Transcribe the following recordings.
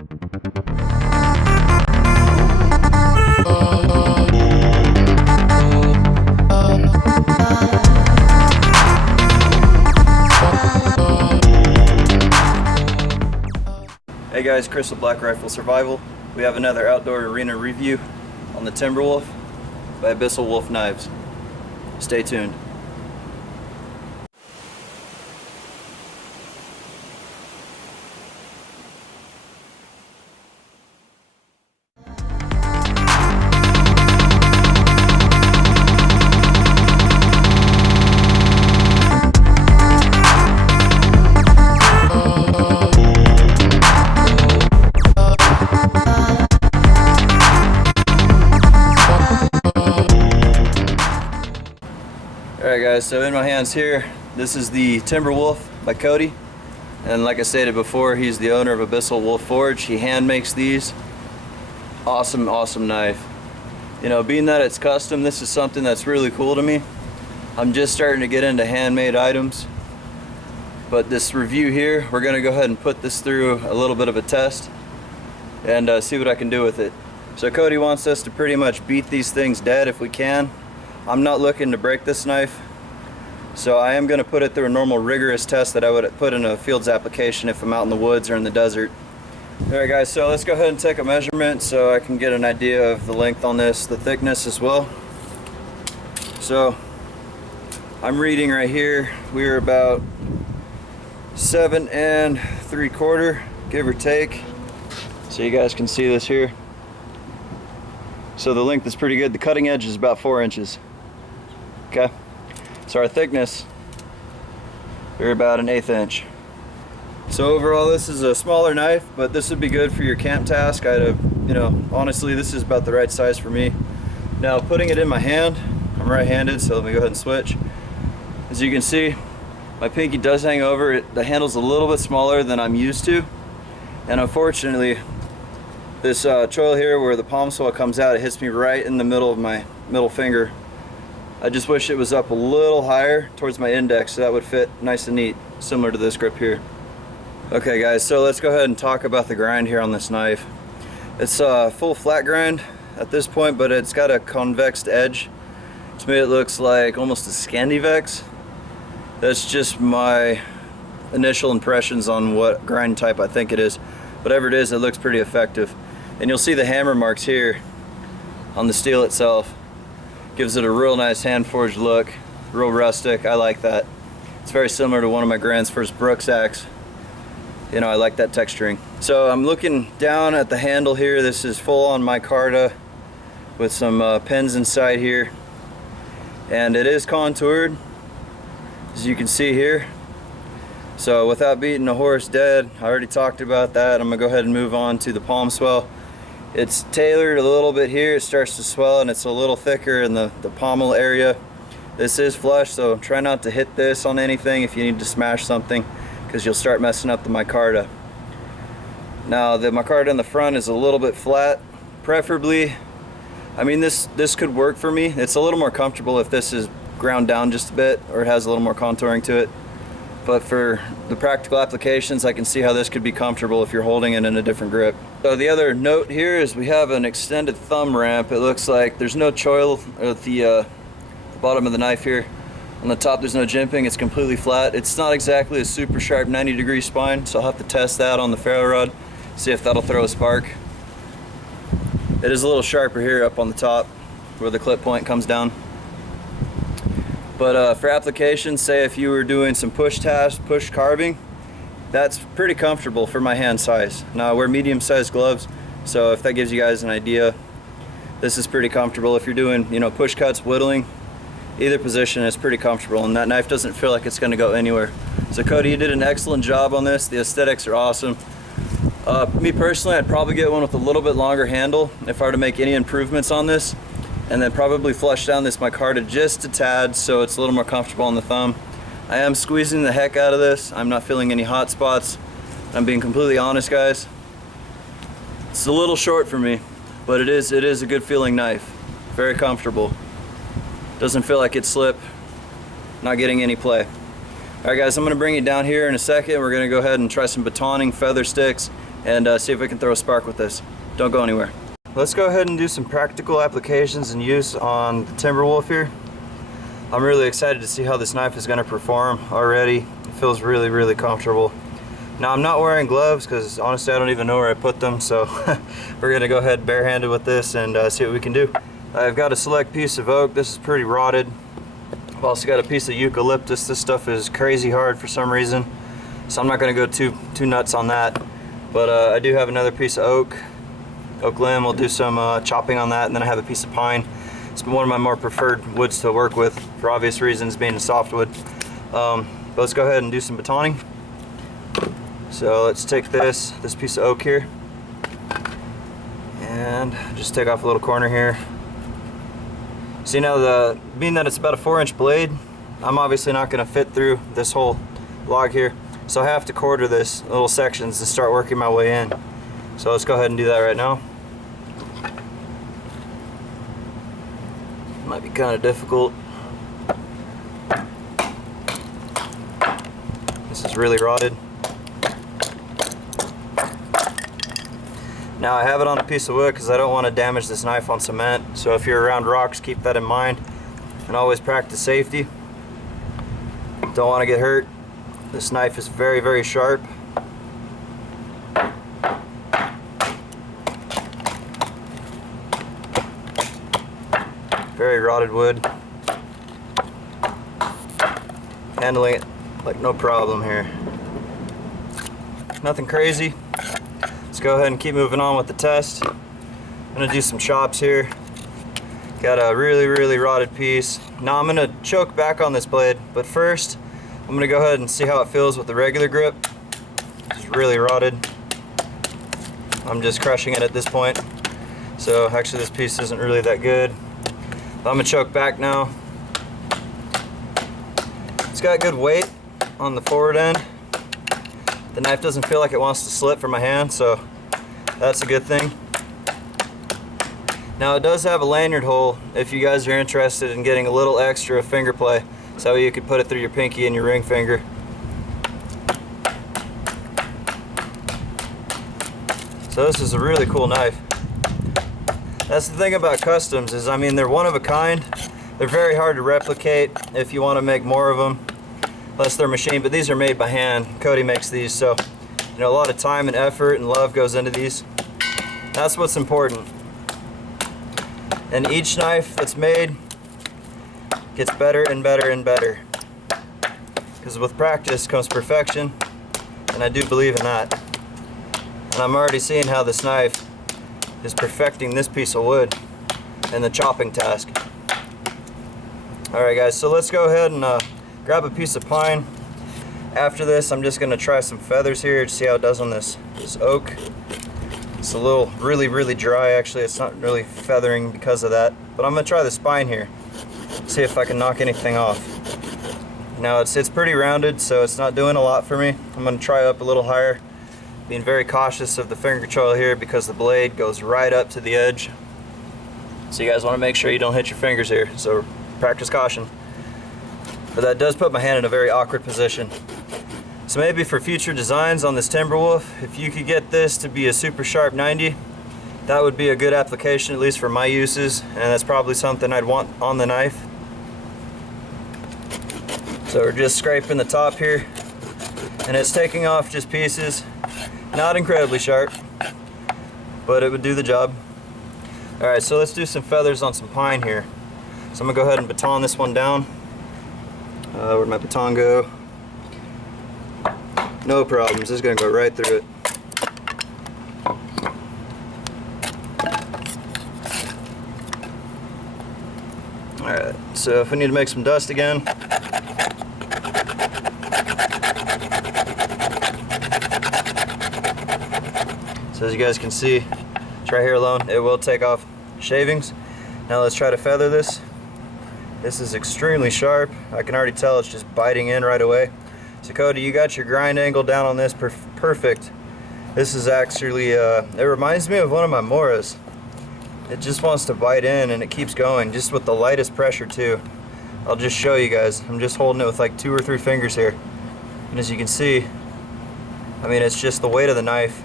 Hey guys, Chris with BlackRifle Survival. We have another outdoor arena review on the Timberwolf by Abyssal Wolf Knives. Stay tuned. Alright guys, so in my hands here, this is the Timberwolf by Cody. And like I stated before, he's the owner of Abyssal Wolf Forge. He hand makes these. Awesome knife. You know, being that it's custom, this is something that's really cool to me. I'm just starting to get into handmade items. But this review here, we're going to go ahead and put this through a little bit of a test and see what I can do with it. So Cody wants us to pretty much beat these things dead if we can. I'm not looking to break this knife, so I am going to put it through a normal rigorous test that I would put in a fields application if I'm out in the woods or in the desert. Alright guys, so let's go ahead and take a measurement so I can get an idea of the length on this, the thickness as well. So I'm reading right here, we're about 7 3/4, give or take, so you guys can see this here. So the length is pretty good. The cutting edge is about 4 inches. Okay, so our thickness, we're about 1/8 inch. So overall, this is a smaller knife, but this would be good for your camp task. You know, honestly, this is about the right size for me. Now, putting it in my hand, I'm right-handed, so let me go ahead and switch. As you can see, my pinky does hang over. The handle's a little bit smaller than I'm used to, and unfortunately, this choil here where the palm swell comes out, it hits me right in the middle of my middle finger. I just wish it was up a little higher towards my index so that would fit nice and neat, similar to this grip here. Okay guys, so let's go ahead and talk about the grind here on this knife. It's a full flat grind at this point, but it's got a convex edge. To me it looks like almost a Scandivex. That's just my initial impressions on what grind type I think it is. Whatever it is, it looks pretty effective. And you'll see the hammer marks here on the steel itself. Gives it a real nice hand forged look, real rustic. I like that. It's very similar to one of my grand's first Brooks axe. You know, I like that texturing. So I'm looking down at the handle here. This is full on micarta with some pins inside here. And it is contoured, as you can see here. So without beating a horse dead, I already talked about that. I'm gonna go ahead and move on to the palm swell. It's tailored a little bit here. It starts to swell and it's a little thicker in the pommel area. This is flush, so try not to hit this on anything if you need to smash something, because you'll start messing up the micarta. Now the micarta in the front is a little bit flat. Preferably, I mean this could work for me. It's a little more comfortable if this is ground down just a bit or it has a little more contouring to it. But for the practical applications, I can see how this could be comfortable if you're holding it in a different grip. So the other note here is we have an extended thumb ramp. It looks like there's no choil at the bottom of the knife here. On the top there's no jimping, it's completely flat. It's not exactly a super sharp 90-degree spine, so I'll have to test that on the ferro rod, see if that'll throw a spark. It is a little sharper here up on the top where the clip point comes down. But for applications, say if you were doing some push tasks, push carving, that's pretty comfortable for my hand size. Now I wear medium-sized gloves, so if that gives you guys an idea, this is pretty comfortable. If you're doing, you know, push cuts, whittling, either position is pretty comfortable, and that knife doesn't feel like it's going to go anywhere. So Cody, you did an excellent job on this. The aesthetics are awesome. Me personally, I'd probably get one with a little bit longer handle if I were to make any improvements on this, and then probably flush down this micarta just a tad so it's a little more comfortable on the thumb. I am squeezing the heck out of this. I'm not feeling any hot spots. I'm being completely honest, guys. It's a little short for me, but it is a good feeling knife. Very comfortable. Doesn't feel like it slip. Not getting any play. Alright guys, I'm going to bring you down here in a second. We're going to go ahead and try some batoning feather sticks and see if we can throw a spark with this. Don't go anywhere. Let's go ahead and do some practical applications and use on the Timberwolf here. I'm really excited to see how this knife is going to perform already. It feels really comfortable. Now I'm not wearing gloves because honestly I don't even know where I put them, so we're going to go ahead barehanded with this and see what we can do. I've got a select piece of oak. This is pretty rotted. I've also got a piece of eucalyptus. This stuff is crazy hard for some reason, so I'm not going to go too nuts on that. But I do have another piece of oak limb. We'll do some chopping on that, and then I have a piece of pine. It's one of my more preferred woods to work with for obvious reasons, being a softwood. But let's go ahead and do some batoning. So let's take this piece of oak here and just take off a little corner here. See, now being that it's about a 4-inch blade, I'm obviously not going to fit through this whole log here, so I have to quarter this little sections to start working my way in. So let's go ahead and do that right now. Might be kind of difficult. This is really rotted. Now I have it on a piece of wood because I don't want to damage this knife on cement. So if you're around rocks, keep that in mind. And always practice safety. Don't want to get hurt. This knife is very sharp. Very rotted wood. Handling it like no problem here. Nothing crazy. Let's go ahead and keep moving on with the test. I'm gonna do some chops here. Got a really rotted piece. Now I'm gonna choke back on this blade, but first I'm gonna go ahead and see how it feels with the regular grip. It's really rotted. I'm just crushing it at this point. So actually this piece isn't really that good. I'm gonna choke back now. It's got good weight on the forward end. The knife doesn't feel like it wants to slip from my hand, so that's a good thing. Now it does have a lanyard hole if you guys are interested in getting a little extra finger play, so you could put it through your pinky and your ring finger. So this is a really cool knife. That's the thing about customs is, I mean, they're one of a kind. They're very hard to replicate if you want to make more of them, unless they're machined, but these are made by hand. Cody makes these, so you know, a lot of time and effort and love goes into these. That's what's important. And each knife that's made gets better and better and better. Because with practice comes perfection, and I do believe in that. And I'm already seeing how this knife is perfecting this piece of wood and the chopping task. Alright guys, so let's go ahead and grab a piece of pine. After this I'm just going to try some feathers here to see how it does on this oak. It's a little really dry actually. It's not really feathering because of that, but I'm going to try the spine here, see if I can knock anything off. Now it's pretty rounded, so it's not doing a lot for me. I'm going to try up a little higher, being very cautious of the finger control here because the blade goes right up to the edge. So you guys want to make sure you don't hit your fingers here, so practice caution. But that does put my hand in a very awkward position. So maybe for future designs on this Timberwolf, if you could get this to be a super sharp 90, that would be a good application, at least for my uses, and that's probably something I'd want on the knife. So we're just scraping the top here, and it's taking off just pieces. Not incredibly sharp, but it would do the job. Alright, so let's do some feathers on some pine here. So I'm going to go ahead and baton this one down. Where'd my baton go? No problems, this is going to go right through it. Alright, so if we need to make some dust again, so as you guys can see, it's right here alone. It will take off shavings. Now let's try to feather this. This is extremely sharp. I can already tell it's just biting in right away. So Cody, you got your grind angle down on this perfect. This is actually, it reminds me of one of my Moras. It just wants to bite in and it keeps going, just with the lightest pressure too. I'll just show you guys. I'm just holding it with like 2 or 3 fingers here. And as you can see, I mean, it's just the weight of the knife.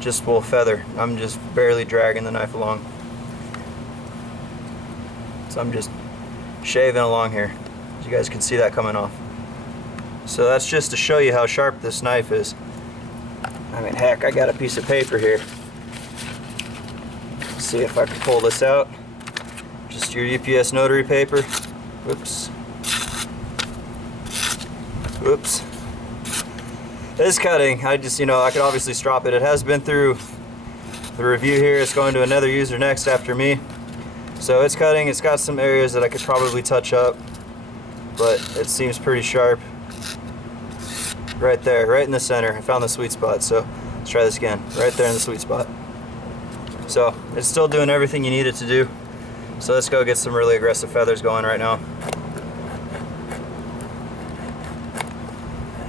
just will feather. I'm just barely dragging the knife along. So I'm just shaving along here. As you guys can see that coming off. So that's just to show you how sharp this knife is. I mean, heck, I got a piece of paper here. Let's see if I can pull this out. Just your UPS notary paper. Whoops. Whoops. This cutting, I just, I could obviously strop it. It has been through the review here. It's going to another user next after me. So it's cutting. It's got some areas that I could probably touch up, but it seems pretty sharp. Right there, right in the center. I found the sweet spot, so let's try this again. Right there in the sweet spot. So it's still doing everything you need it to do. So let's go get some really aggressive feathers going right now.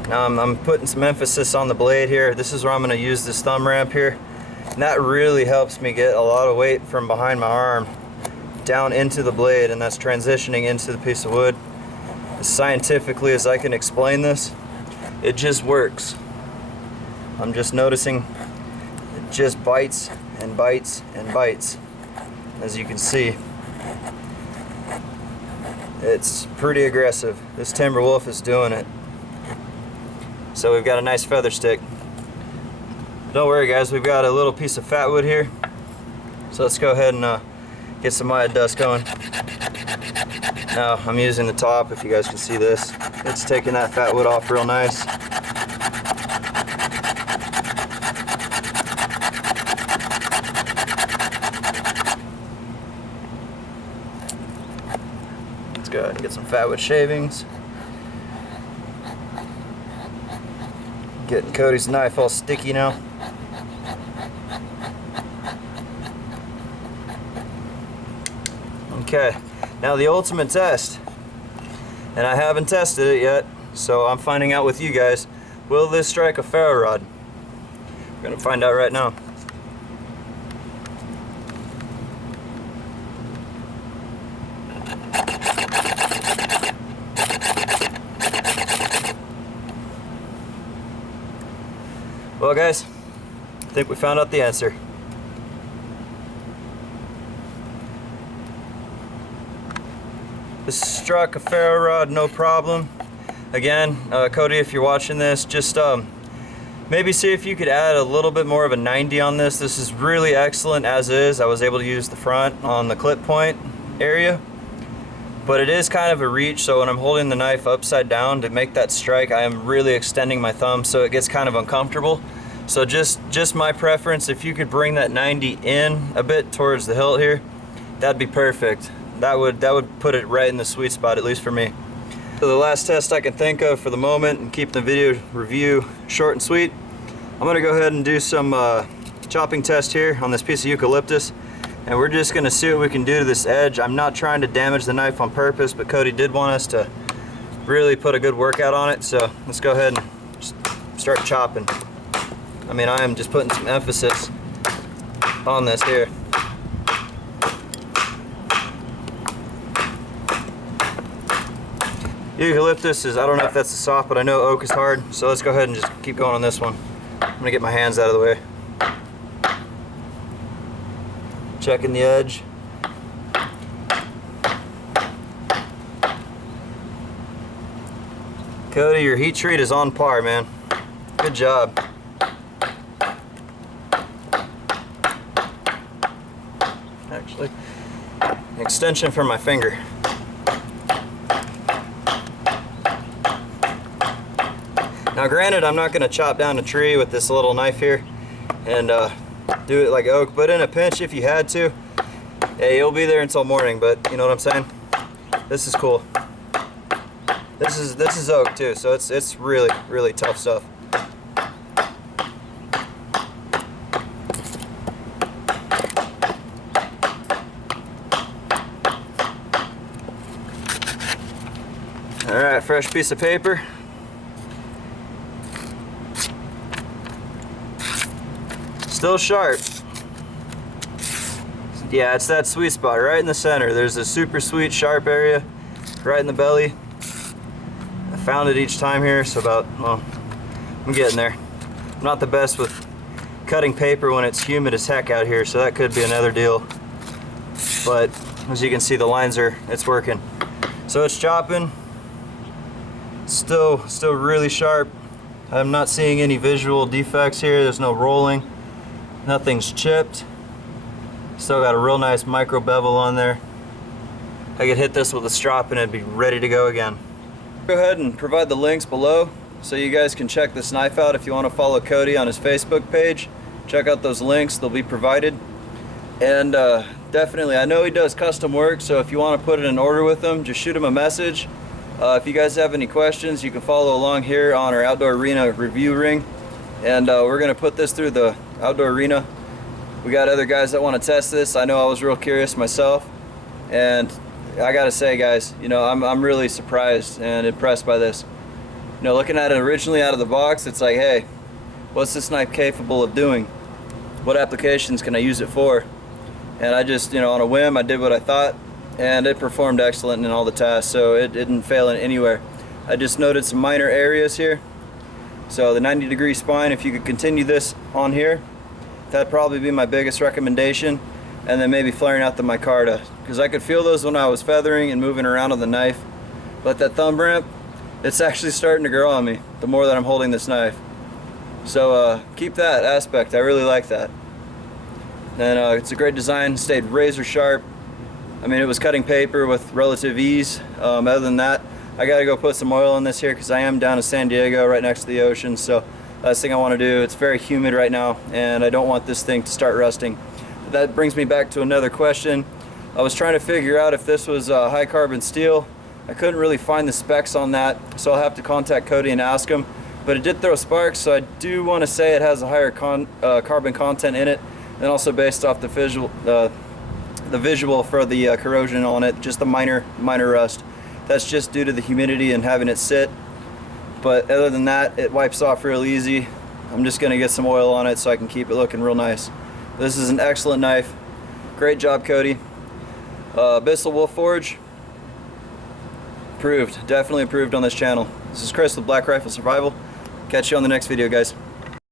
Now I'm putting some emphasis on the blade here. This is where I'm going to use this thumb ramp here. And that really helps me get a lot of weight from behind my arm down into the blade, and that's transitioning into the piece of wood. As scientifically as I can explain this, it just works. I'm just noticing it just bites and bites and bites. As you can see, it's pretty aggressive. This Timber Wolf is doing it. So we've got a nice feather stick. Don't worry guys, we've got a little piece of fat wood here. So let's go ahead and get some mud dust going. Now I'm using the top, if you guys can see this. It's taking that fat wood off real nice. Let's go ahead and get some fat wood shavings. Getting Cody's knife all sticky now. Okay, now the ultimate test. And I haven't tested it yet, so I'm finding out with you guys. Will this strike a ferro rod? We're gonna find out right now. Well guys, I think we found out the answer. This struck a ferro rod, no problem. Again, Cody, if you're watching this, just maybe see if you could add a little bit more of a 90 on this. This is really excellent as is. I was able to use the front on the clip point area, but it is kind of a reach, so when I'm holding the knife upside down to make that strike, I am really extending my thumb, so it gets kind of uncomfortable. So just my preference, if you could bring that 90 in a bit towards the hilt here, that'd be perfect. That would put it right in the sweet spot, at least for me. So the last test I can think of for the moment, and keep the video review short and sweet, I'm gonna go ahead and do some chopping test here on this piece of eucalyptus, and we're just gonna see what we can do to this edge. I'm not trying to damage the knife on purpose, but Cody did want us to really put a good workout on it, so let's go ahead and just start chopping. I mean, I am just putting some emphasis on this here. Eucalyptus is, I don't know if that's the soft, but I know oak is hard, so let's go ahead and just keep going on this one. I'm gonna get my hands out of the way. Checking the edge. Cody, your heat treat is on par, man. Good job. Actually, an extension from my finger. Now granted, I'm not going to chop down a tree with this little knife here and do it like oak, but in a pinch, if you had to, hey, you'll be there until morning, but you know what I'm saying? This is cool. This is oak too, so it's really, really tough stuff. Alright, fresh piece of paper. Still sharp. Yeah, it's that sweet spot right in the center. There's a super sweet sharp area right in the belly. I found it each time here, so well, I'm getting there. I'm not the best with cutting paper when it's humid as heck out here, so that could be another deal. But as you can see, the lines it's working. So it's chopping. Still really sharp. I'm not seeing any visual defects here. There's no rolling. Nothing's chipped. Still got a real nice micro bevel on there. I could hit this with a strop and it'd be ready to go again. Go ahead and provide the links below so you guys can check this knife out. If you want to follow Cody on his Facebook page, check out those links, they'll be provided. And definitely, I know he does custom work, so if you want to put in an order with him, just shoot him a message. If you guys have any questions, you can follow along here on our Outdoor Arena review ring. And we're going to put this through the Outdoor Arena. We got other guys that want to test this. I know I was real curious myself. And I gotta say, guys, you know, I'm really surprised and impressed by this. You know, looking at it originally out of the box, it's like, hey, what's this knife capable of doing? What applications can I use it for? And I just, you know, on a whim, I did what I thought, and it performed excellent in all the tasks, so it didn't fail in anywhere. I just noted some minor areas here. So the 90-degree spine, if you could continue this on here, that'd probably be my biggest recommendation. And then maybe flaring out the micarta, because I could feel those when I was feathering and moving around on the knife. But that thumb ramp, it's actually starting to grow on me the more that I'm holding this knife. So keep that aspect. I really like that. And it's a great design, stayed razor sharp. I mean, it was cutting paper with relative ease. Other than that, I gotta go put some oil on this here because I am down in San Diego right next to the ocean. So last thing I want to do, it's very humid right now and I don't want this thing to start rusting. That brings me back to another question. I was trying to figure out if this was high carbon steel. I couldn't really find the specs on that, so I'll have to contact Cody and ask him. But it did throw sparks, so I do want to say it has a higher carbon content in it, and also based off the visual for the corrosion on it, just the minor rust. That's just due to the humidity and having it sit. But other than that, it wipes off real easy. I'm just gonna get some oil on it so I can keep it looking real nice. This is an excellent knife. Great job, Cody. Abyssal Wolf Forge, approved. Definitely approved on this channel. This is Chris with BlackRifle Survival. Catch you on the next video, guys.